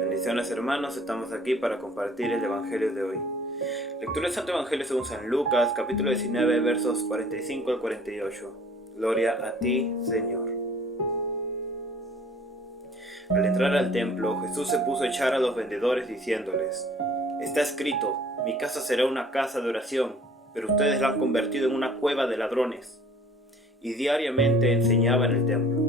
Bendiciones hermanos, estamos aquí para compartir el Evangelio de hoy. Lectura del Santo Evangelio según San Lucas, capítulo 19, versos 45 al 48. Gloria a ti, Señor. Al entrar al templo, Jesús se puso a echar a los vendedores diciéndoles: Está escrito, mi casa será una casa de oración, pero ustedes la han convertido en una cueva de ladrones. Y diariamente enseñaba en el templo.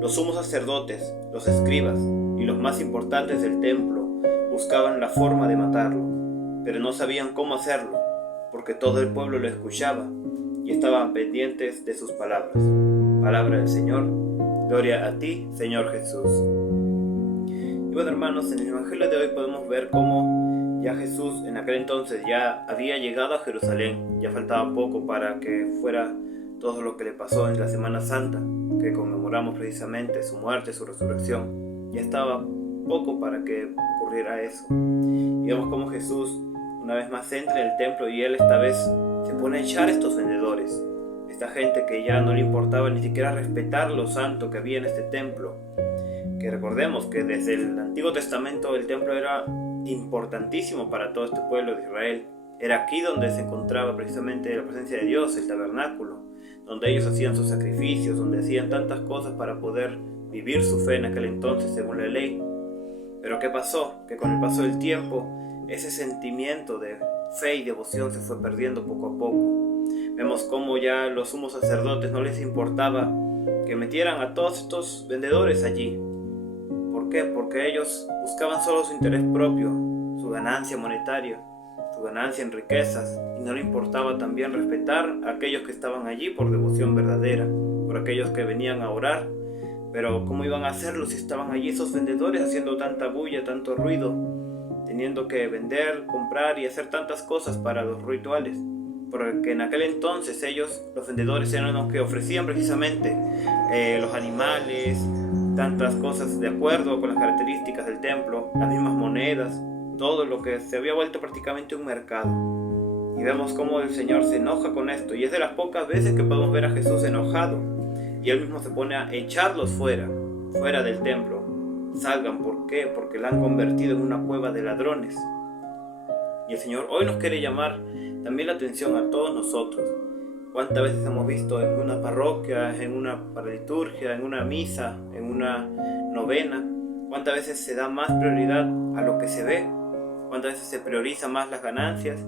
Los sumos sacerdotes, los escribas y los más importantes del templo buscaban la forma de matarlo, pero no sabían cómo hacerlo, porque todo el pueblo lo escuchaba y estaban pendientes de sus palabras. Palabra del Señor, gloria a ti, Señor Jesús. Y bueno hermanos, en el Evangelio de hoy podemos ver cómo ya Jesús en aquel entonces ya había llegado a Jerusalén, ya faltaba poco para que fuera todo lo que le pasó en la Semana Santa, que conmemoramos precisamente su muerte, su resurrección. Ya estaba poco para que ocurriera eso. Y vemos cómo Jesús una vez más entra en el templo y él esta vez se pone a echar a estos vendedores, esta gente que ya no le importaba ni siquiera respetar lo santo que había en este templo. Que recordemos que desde el Antiguo Testamento el templo era importantísimo para todo este pueblo de Israel. Era aquí donde se encontraba precisamente la presencia de Dios, el tabernáculo, donde ellos hacían sus sacrificios, donde hacían tantas cosas para poder vivir su fe en aquel entonces según la ley. Pero ¿qué pasó? Que con el paso del tiempo, ese sentimiento de fe y devoción se fue perdiendo poco a poco. Vemos cómo ya los sumos sacerdotes no les importaba que metieran a todos estos vendedores allí. ¿Por qué? Porque ellos buscaban solo su interés propio, su ganancia monetaria, su ganancia en riquezas, y no le importaba también respetar a aquellos que estaban allí por devoción verdadera, por aquellos que venían a orar. Pero ¿cómo iban a hacerlo si estaban allí esos vendedores haciendo tanta bulla, tanto ruido, teniendo que vender, comprar y hacer tantas cosas para los rituales? Porque en aquel entonces ellos, los vendedores, eran los que ofrecían precisamente los animales, tantas cosas de acuerdo con las características del templo, las mismas monedas, todo lo que se había vuelto prácticamente un mercado. Y vemos cómo el Señor se enoja con esto, y es de las pocas veces que podemos ver a Jesús enojado, y él mismo se pone a echarlos fuera del templo. Salgan, ¿por qué? Porque la han convertido en una cueva de ladrones. Y el Señor hoy nos quiere llamar también la atención a todos nosotros. ¿Cuántas veces hemos visto en una parroquia, en una paraliturgia, en una misa, en una novena? ¿Cuántas veces se da más prioridad a lo que se ve? ¿Cuántas veces se prioriza más las ganancias?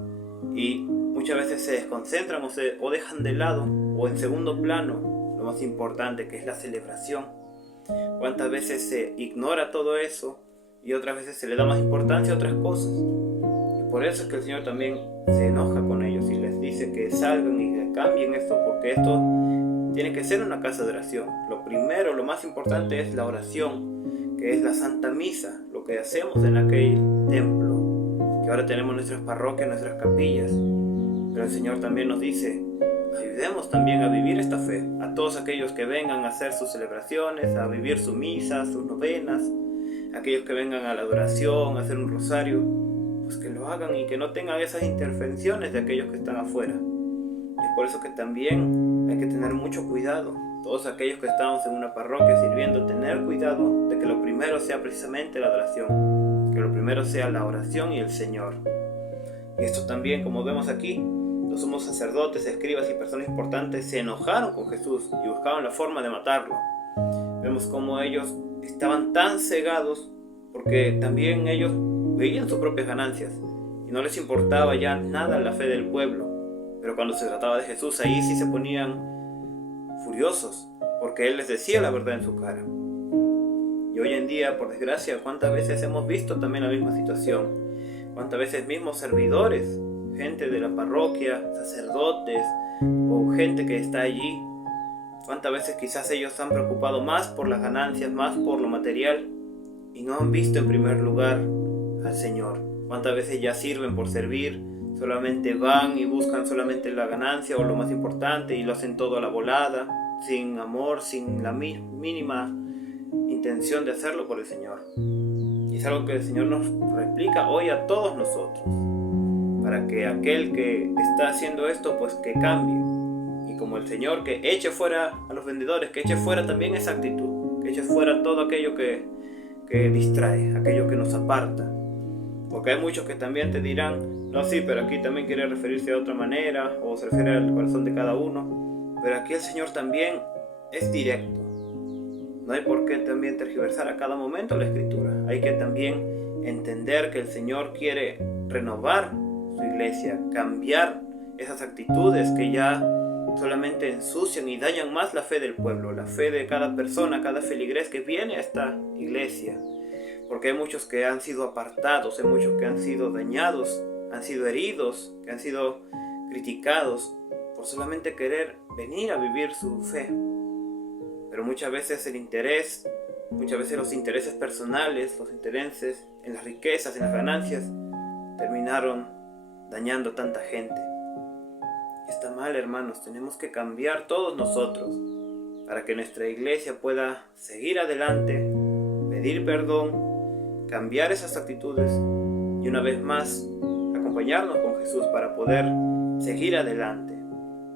Y muchas veces se desconcentran o dejan de lado o en segundo plano lo más importante, que es la celebración. ¿Cuántas veces se ignora todo eso y otras veces se le da más importancia a otras cosas? Y por eso es que el Señor también se enoja con ellos y les dice que salgan y que cambien esto, porque esto tiene que ser una casa de oración. Lo primero, lo más importante es la oración, que es la Santa Misa, lo que hacemos en aquel templo, que ahora tenemos nuestras parroquias, nuestras capillas. Pero el Señor también nos dice: ayudemos también a vivir esta fe, a todos aquellos que vengan a hacer sus celebraciones, a vivir su misa, sus novenas, aquellos que vengan a la adoración, a hacer un rosario, pues que lo hagan y que no tengan esas intervenciones de aquellos que están afuera. Y es por eso que también hay que tener mucho cuidado, todos aquellos que estamos en una parroquia sirviendo, tener cuidado de que lo primero sea precisamente la adoración, que lo primero sea la oración y el Señor. Y esto también, como vemos aquí, los sumos sacerdotes, escribas y personas importantes se enojaron con Jesús y buscaban la forma de matarlo. Vemos cómo ellos estaban tan cegados porque también ellos veían sus propias ganancias y no les importaba ya nada la fe del pueblo. Pero cuando se trataba de Jesús, ahí sí se ponían furiosos porque Él les decía la verdad en su cara. Y hoy en día, por desgracia, ¿cuántas veces hemos visto también la misma situación? ¿Cuántas veces mismos servidores, gente de la parroquia, sacerdotes o gente que está allí, cuántas veces quizás ellos se han preocupado más por las ganancias, más por lo material y no han visto en primer lugar al Señor? ¿Cuántas veces ya sirven por servir? Solamente van y buscan solamente la ganancia o lo más importante y lo hacen todo a la volada, sin amor, sin la mínima intención de hacerlo por el Señor. Y es algo que el Señor nos replica hoy a todos nosotros, para que aquel que está haciendo esto pues que cambie y Y como el Señor, que eche fuera a los vendedores, que eche fuera también esa actitud, que eche fuera todo aquello que distrae, aquello que nos aparta. Porque hay muchos que también te dirán, no, sí, pero aquí también quiere referirse de otra manera, o se refiere al corazón de cada uno. Pero aquí el Señor también es directo. No hay por qué también tergiversar a cada momento la Escritura. Hay que también entender que el Señor quiere renovar su iglesia, cambiar esas actitudes que ya solamente ensucian y dañan más la fe del pueblo, la fe de cada persona, cada feligrés que viene a esta iglesia. Porque hay muchos que han sido apartados, hay muchos que han sido dañados, han sido heridos, que han sido criticados por solamente querer venir a vivir su fe. Pero muchas veces los intereses personales, los intereses en las riquezas, en las ganancias, terminaron dañando a tanta gente. Está mal, hermanos, tenemos que cambiar todos nosotros para que nuestra iglesia pueda seguir adelante, pedir perdón, cambiar esas actitudes y una vez más acompañarnos con Jesús para poder seguir adelante.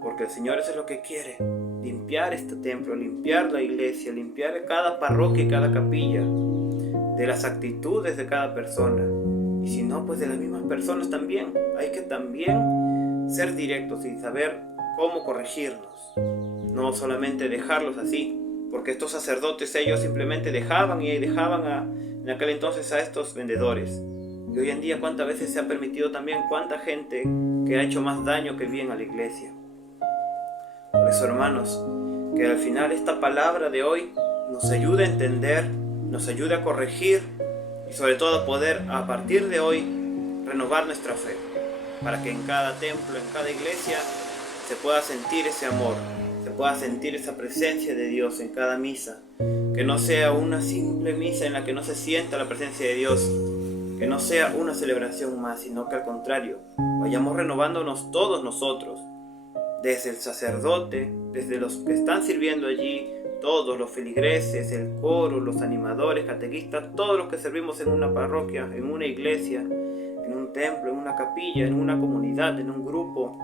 Porque el Señor eso es lo que quiere, limpiar este templo, limpiar la iglesia, limpiar cada parroquia y cada capilla de las actitudes de cada persona. Y si no, pues de las mismas personas también. Hay que también ser directos y saber cómo corregirnos. No solamente dejarlos así, porque estos sacerdotes ellos simplemente dejaban en aquel entonces a estos vendedores. Y hoy en día cuántas veces se ha permitido también cuánta gente que ha hecho más daño que bien a la iglesia. Por eso, hermanos, que al final esta palabra de hoy nos ayude a entender, nos ayude a corregir y sobre todo a poder a partir de hoy renovar nuestra fe, para que en cada templo, en cada iglesia se pueda sentir ese amor, se pueda sentir esa presencia de Dios en cada misa, que no sea una simple misa en la que no se sienta la presencia de Dios, que no sea una celebración más, sino que al contrario, vayamos renovándonos todos nosotros, desde el sacerdote, desde los que están sirviendo allí, todos los feligreses, el coro, los animadores, catequistas, todos los que servimos en una parroquia, en una iglesia, en un templo, en una capilla, en una comunidad, en un grupo,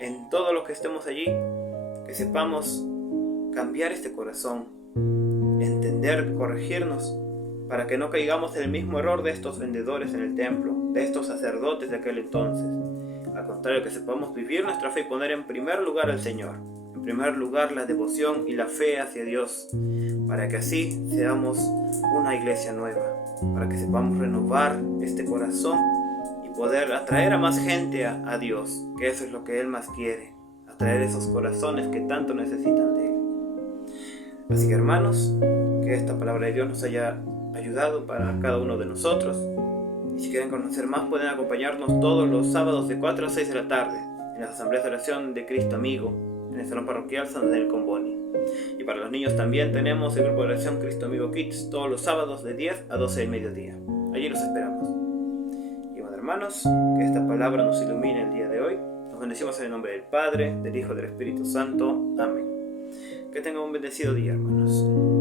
en todos los que estemos allí, que sepamos cambiar este corazón, entender, corregirnos, para que no caigamos en el mismo error de estos vendedores en el templo, de estos sacerdotes de aquel entonces. Al contrario, que sepamos vivir nuestra fe y poner en primer lugar al Señor, en primer lugar la devoción y la fe hacia Dios, para que así seamos una iglesia nueva, para que sepamos renovar este corazón y poder atraer a más gente a Dios, que eso es lo que Él más quiere, atraer esos corazones que tanto necesitan de Él. Así que, hermanos, que esta palabra de Dios nos haya ayudado para cada uno de nosotros. Y si quieren conocer más, pueden acompañarnos todos los sábados de 4 a 6 de la tarde en las asambleas de oración de Cristo Amigo en el salón parroquial San Daniel Comboni. Y para los niños también tenemos el grupo de oración Cristo Amigo Kids todos los sábados de 10 a 12 del mediodía. Allí los esperamos. Y bueno, hermanos, que esta palabra nos ilumine el día de hoy. Nos bendecimos en el nombre del Padre, del Hijo y del Espíritu Santo. Amén. Que tengan un bendecido día, hermanos.